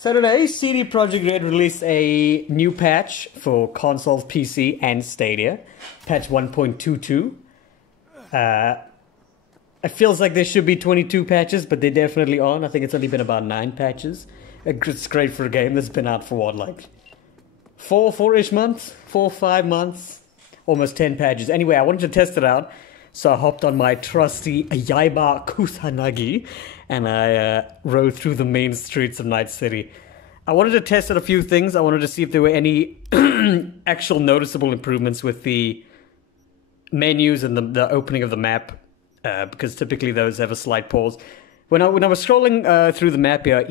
So today, CD Projekt Red released a new patch for consoles, PC, and Stadia. Patch 1.22. It feels like there should be 22 patches, but they definitely aren't. I think it's only been about 9 patches. It's great for a game that's been out for what, like 4-ish months? 4-5 months? Almost 10 patches. Anyway, I wanted to test it out. So I hopped on my trusty Yaiba Kusanagi and I rode through the main streets of Night City. I wanted to test out a few things. I wanted to see if there were any actual noticeable improvements with the menus and the opening of the map, because typically those have a slight pause. When I was scrolling through the map here,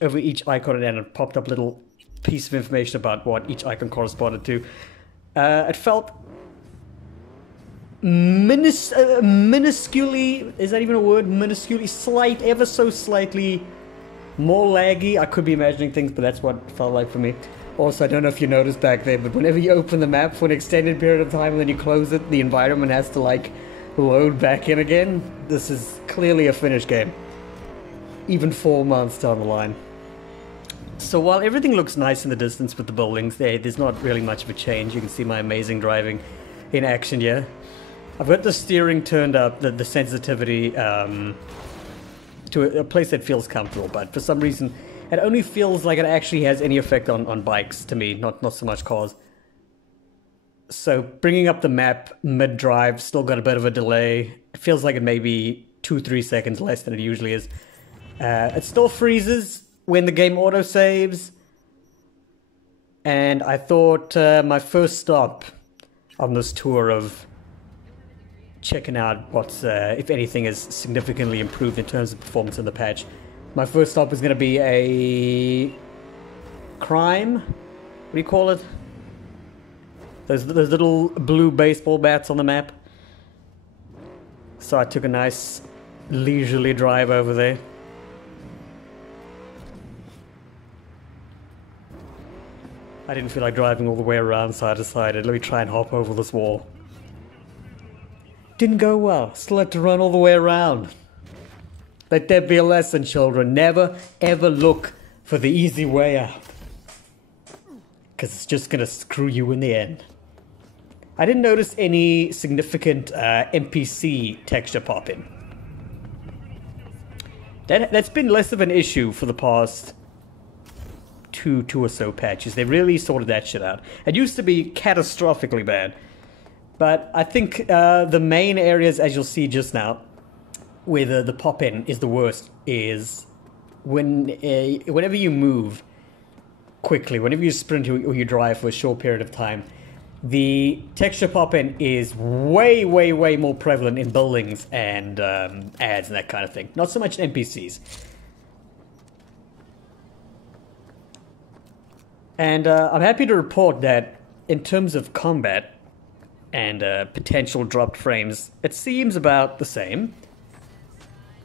over each icon it popped up a little piece of information about what each icon corresponded to. It felt minusculely, is that even a word? Minusculely slight, ever so slightly more laggy. I could be imagining things, but that's what it felt like for me. Also, I don't know if you noticed back there, but whenever you open the map for an extended period of time and then you close it, the environment has to like load back in again. This is clearly a finished game, even 4 months down the line. So while everything looks nice in the distance with the buildings, there's not really much of a change. You can see my amazing driving in action here. I've got the steering turned up, the sensitivity to a place that feels comfortable, but for some reason it only feels like it actually has any effect on bikes to me, not so much cars. So bringing up the map mid-drive, still got a bit of a delay. It feels like it may be 2-3 seconds less than it usually is. It still freezes when the game autosaves. And I thought my first stop on this tour of checking out what's, if anything, is significantly improved in terms of performance in the patch. My first stop is going to be a crime. What do you call it? Those little blue baseball bats on the map. So I took a nice leisurely drive over there. I didn't feel like driving all the way around, so I decided, let me try and hop over this wall. Didn't go well. Still had to run all the way around. Let that be a lesson, children. Never, ever look for the easy way out. Because it's just going to screw you in the end. I didn't notice any significant NPC texture pop-in. That's been less of an issue for the past two or so patches. They really sorted that shit out. It used to be catastrophically bad. But I think the main areas, as you'll see just now, where the pop-in is the worst, is whenever you move quickly, whenever you sprint or you drive for a short period of time, the texture pop-in is way, way, way more prevalent in buildings and ads and that kind of thing. Not so much in NPCs. And I'm happy to report that in terms of combat and potential dropped frames, it seems about the same.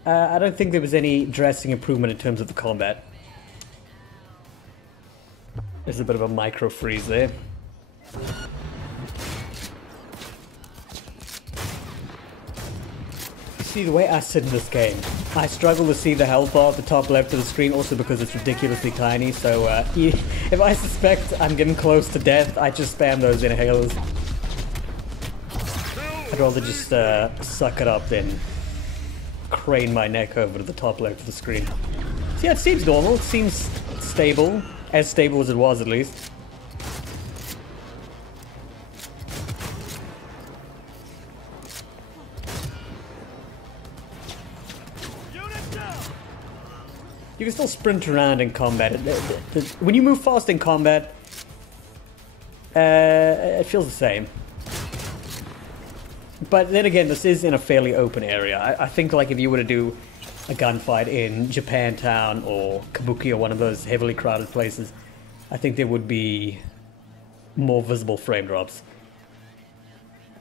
I don't think there was any drastic improvement in terms of the combat. There's a bit of a micro freeze there. You see, the way I sit in this game, I struggle to see the health bar at the top left of the screen, also because it's ridiculously tiny, so if I suspect I'm getting close to death, I just spam those inhalers. I'd rather just suck it up than crane my neck over to the top left of the screen. So yeah, it seems normal, it seems stable, as stable as it was at least. You can still sprint around in combat. When you move fast in combat, it feels the same. But then again, this is in a fairly open area. I think like if you were to do a gunfight in Japantown or Kabuki or one of those heavily crowded places, I think there would be more visible frame drops.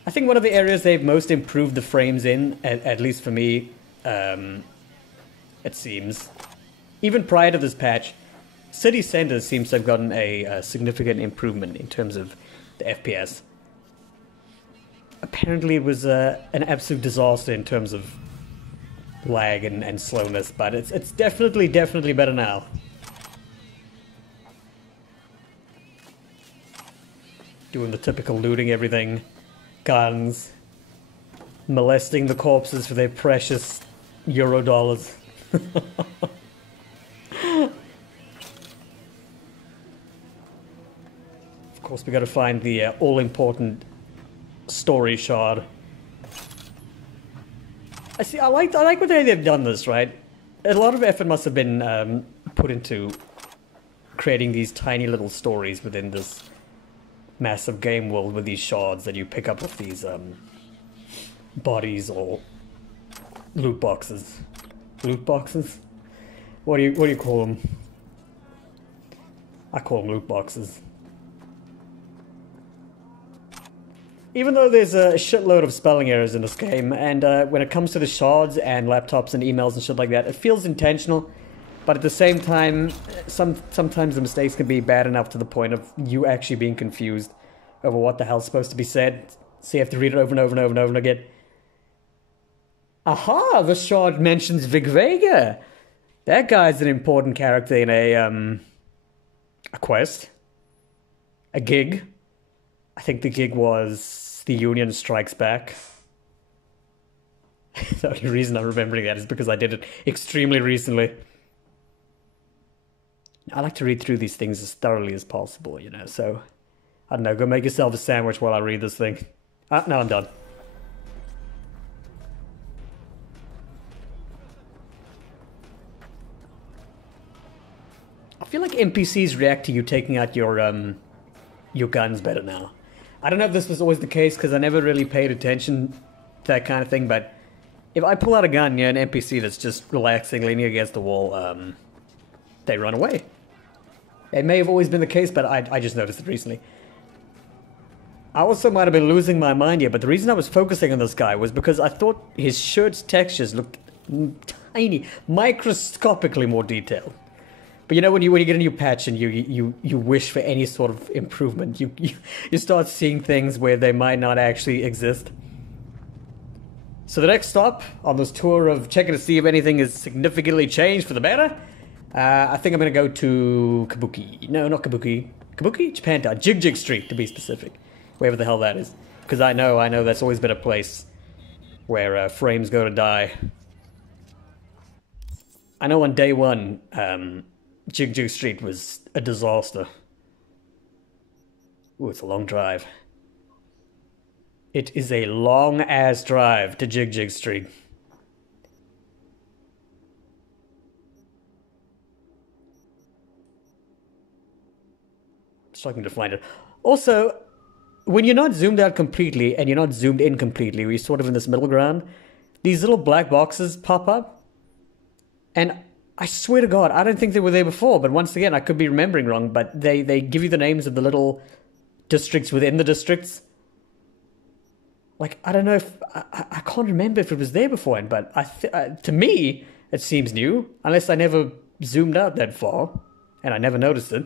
I think one of the areas they've most improved the frames in, at least for me, it seems, even prior to this patch, city centers seems to have gotten a significant improvement in terms of the FPS. Apparently it was an absolute disaster in terms of lag and slowness, but it's definitely better now. Doing the typical looting everything. Guns. Molesting the corpses for their precious euro dollars. Of course, we gotta find the all-important story shard. I like what they've done this, right? A lot of effort must have been put into creating these tiny little stories within this massive game world with these shards that you pick up with these bodies or loot boxes. Loot boxes? What do you call them? I call them loot boxes. Even though there's a shitload of spelling errors in this game, and when it comes to the shards and laptops and emails and shit like that, it feels intentional, but at the same time, sometimes the mistakes can be bad enough to the point of you actually being confused over what the hell's supposed to be said, so you have to read it over and over and over and over again. Aha! The shard mentions Vic Vega! That guy's an important character in a quest. A gig. I think the gig was The Union Strikes Back. The only reason I'm remembering that is because I did it extremely recently. I like to read through these things as thoroughly as possible, you know, so... I don't know, go make yourself a sandwich while I read this thing. Ah, no, I'm done. I feel like NPCs react to you taking out your guns better now. I don't know if this was always the case, because I never really paid attention to that kind of thing, but if I pull out a gun near an NPC that's just relaxing, leaning against the wall, they run away. It may have always been the case, but I just noticed it recently. I also might have been losing my mind here, but the reason I was focusing on this guy was because I thought his shirt's textures looked tiny, microscopically more detailed. But you know, when you get a new patch and you wish for any sort of improvement, you start seeing things where they might not actually exist. So the next stop on this tour of checking to see if anything is significantly changed for the better, I think I'm gonna go to Kabuki. No, not Kabuki. Kabuki? Japantown. Jig Jig Street, to be specific. Wherever the hell that is. Because I know that's always been a place where frames go to die. I know on day one, Jig Jig Street was a disaster. Ooh, it's a long drive. It is a long-ass drive to Jig Jig Street. Struggling to find it. Also, when you're not zoomed out completely and you're not zoomed in completely, we're sort of in this middle ground, these little black boxes pop up. And I swear to God, I don't think they were there before, but once again, I could be remembering wrong, but they give you the names of the little districts within the districts. Like, I don't know if... I can't remember if it was there before, but to me, it seems new, unless I never zoomed out that far, and I never noticed it.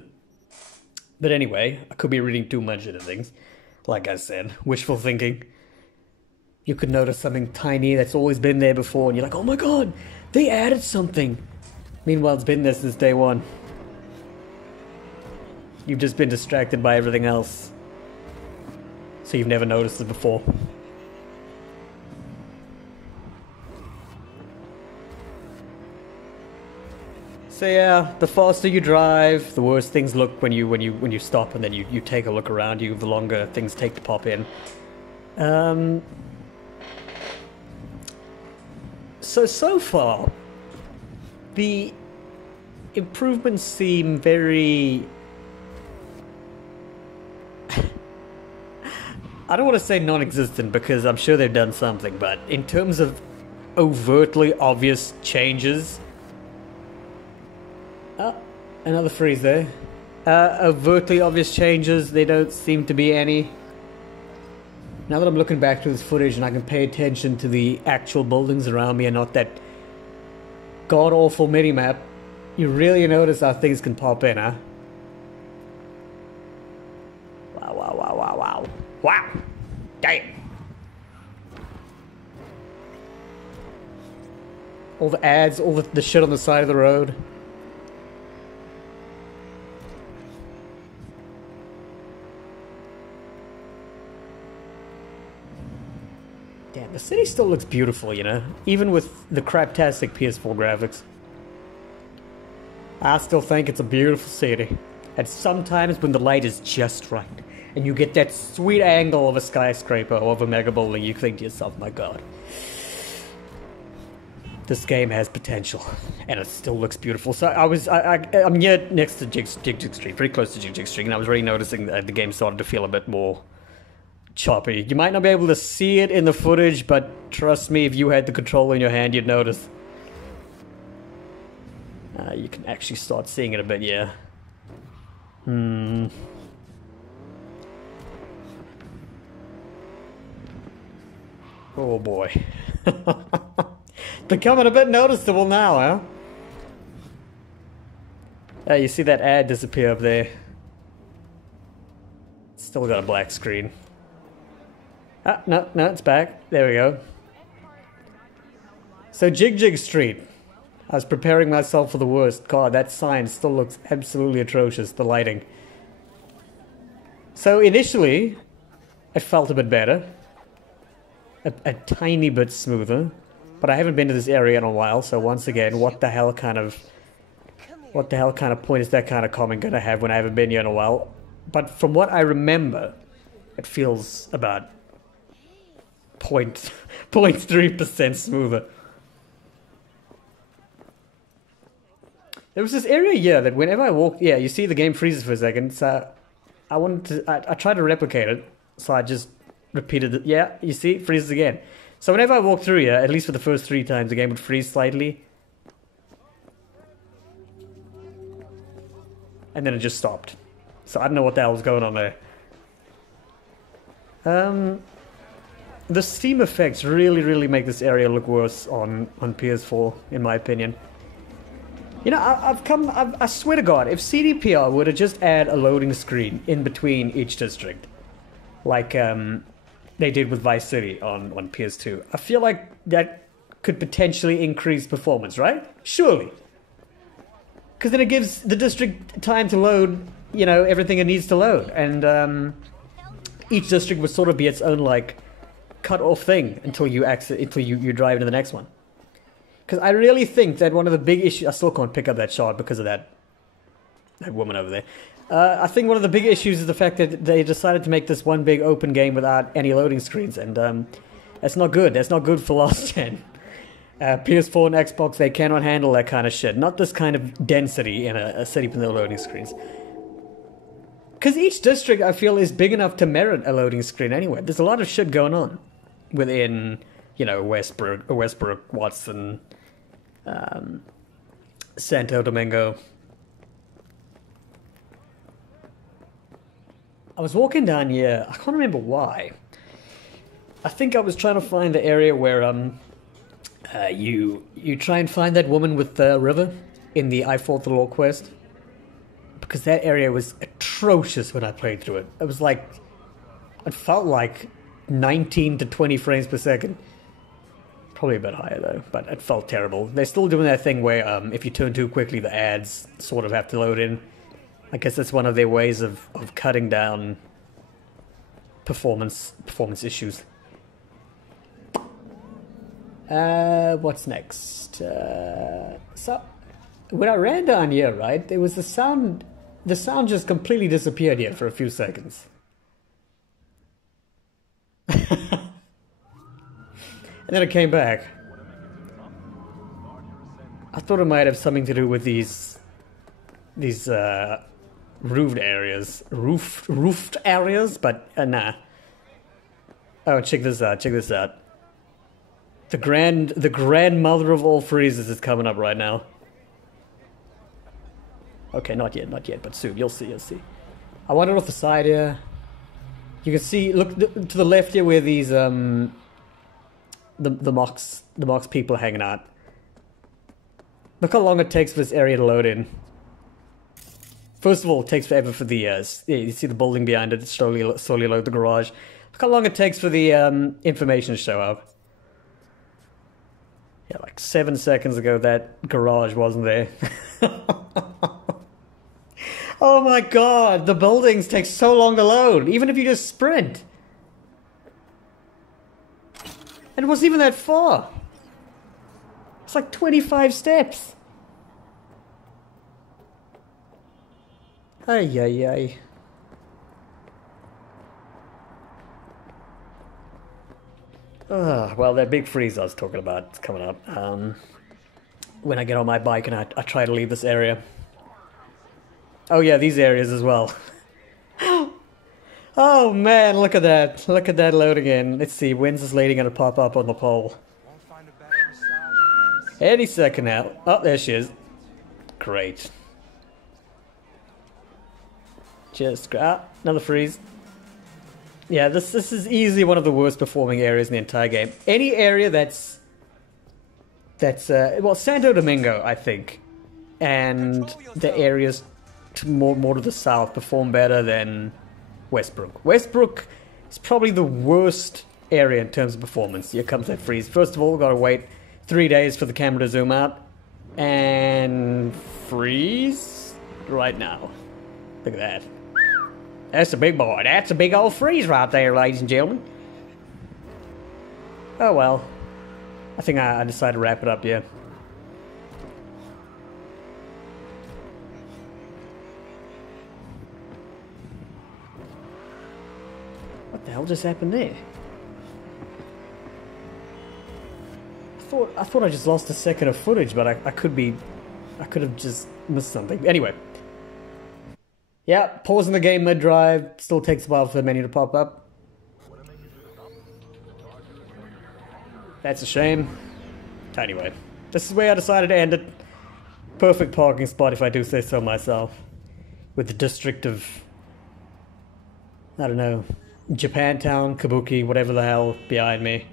But anyway, I could be reading too much into things. Like I said, wishful thinking. You could notice something tiny that's always been there before, and you're like, oh my God, they added something. Meanwhile, it's been there since day one. You've just been distracted by everything else. So you've never noticed it before. So yeah, the faster you drive, the worse things look when you stop, and then you take a look around you, the longer things take to pop in. So far, the improvements seem very... I don't want to say non-existent, because I'm sure they've done something, but in terms of overtly obvious changes... another freeze there. Overtly obvious changes, they don't seem to be any. Now that I'm looking back through this footage and I can pay attention to the actual buildings around me and not that god-awful mini-map, you really notice how things can pop in, huh? Wow, wow, wow, wow, wow. Wow! Damn! All the ads, all the shit on the side of the road. Damn, the city still looks beautiful, you know? Even with the craptastic PS4 graphics. I still think it's a beautiful city. And sometimes when the light is just right, and you get that sweet angle of a skyscraper or of a mega building, you think to yourself, my god. This game has potential, and it still looks beautiful. So I'm here next to Jig Jig Street, pretty close to Jig Jig Street, and I was already noticing that the game started to feel a bit more choppy. You might not be able to see it in the footage, but trust me, if you had the controller in your hand, you'd notice. You can actually start seeing it a bit, yeah. Oh boy. Becoming a bit noticeable now, huh? You see that ad disappear up there. Still got a black screen. Ah, no, it's back. There we go. So Jig Jig Street. I was preparing myself for the worst. God, that sign still looks absolutely atrocious, the lighting. So initially, it felt a bit better. A tiny bit smoother. But I haven't been to this area in a while, so once again, what the hell kind of point is that kind of comment gonna have when I haven't been here in a while? But from what I remember, it feels about 0.3% smoother. There was this area here that whenever I walk, yeah, you see the game freezes for a second, so I tried to replicate it, so I just repeated it. Yeah, you see, it freezes again. So whenever I walk through here, at least for the first 3 times, the game would freeze slightly. And then it just stopped. So I don't know what the hell was going on there. The Steam effects really make this area look worse on PS4, in my opinion. You know, I swear to God, if CDPR were to just add a loading screen in between each district, like they did with Vice City on PS2, I feel like that could potentially increase performance, right? Surely. Because then it gives the district time to load, you know, everything it needs to load. And each district would sort of be its own, like, cut-off thing until you drive into the next one. Because I really think that one of the big issues... I still can't pick up that shot because of that woman over there. I think one of the big issues is the fact that they decided to make this one big open game without any loading screens. And that's not good. That's not good for last gen. PS4 and Xbox, they cannot handle that kind of shit. Not this kind of density in a city with no loading screens. Because each district, I feel, is big enough to merit a loading screen anyway. There's a lot of shit going on within, you know, Westbrook, Watson, Santo Domingo. I was walking down here, I can't remember why. I think I was trying to find the area where you try and find that woman with the river in the I Fought the Law quest. Because that area was atrocious when I played through it. It was like, it felt like 19 to 20 frames per second. Probably a bit higher though, but it felt terrible. They're still doing that thing where if you turn too quickly, the ads sort of have to load in. I guess that's one of their ways of cutting down performance issues. What's next? So, when I ran down here, right, there was the sound just completely disappeared here for a few seconds. And then it came back. I thought it might have something to do with these roofed areas, but nah. Oh, check this out! The grandmother of all freezes is coming up right now. Okay, not yet, but soon. You'll see. I wandered off the side here. You can see, look to the left here where these the Mox people are hanging out. Look how long it takes for this area to load in. First of all, it takes forever for the you see the building behind it slowly load the garage. Look how long it takes for the information to show up. Yeah, like 7 seconds ago that garage wasn't there. Oh my god, the buildings take so long to load, even if you just sprint. And it wasn't even that far. It's like 25 steps. Ay, ay, ay. Well, that big freeze I was talking about is coming up. When I get on my bike and I try to leave this area. Oh yeah, these areas as well. Oh man, look at that. Look at that load again. Let's see, when's this lady gonna pop up on the pole? Any second now. Oh, there she is. Great. Just another freeze. Yeah, this is easily one of the worst performing areas in the entire game. Any area that's well, Santo Domingo, I think, and the areas more to the south perform better than Westbrook. Westbrook is probably the worst area in terms of performance. Here comes that freeze. First of all, we've got to wait 3 days for the camera to zoom out. And freeze right now. Look at that. That's a big boy. That's a big old freeze right there, ladies and gentlemen. Oh well. I think I decided to wrap it up, yeah. What the hell just happened there? I thought I just lost a second of footage, but I could have just missed something. Anyway. Yeah, pausing the game mid-drive. Still takes a while for the menu to pop up. That's a shame. Anyway, this is where I decided to end it. Perfect parking spot, if I do say so myself. With the district of, I don't know, Japantown, Kabuki, whatever the hell behind me.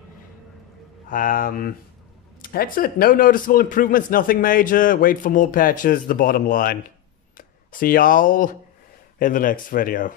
That's it. No noticeable improvements, nothing major. Wait for more patches, the bottom line. See y'all in the next video.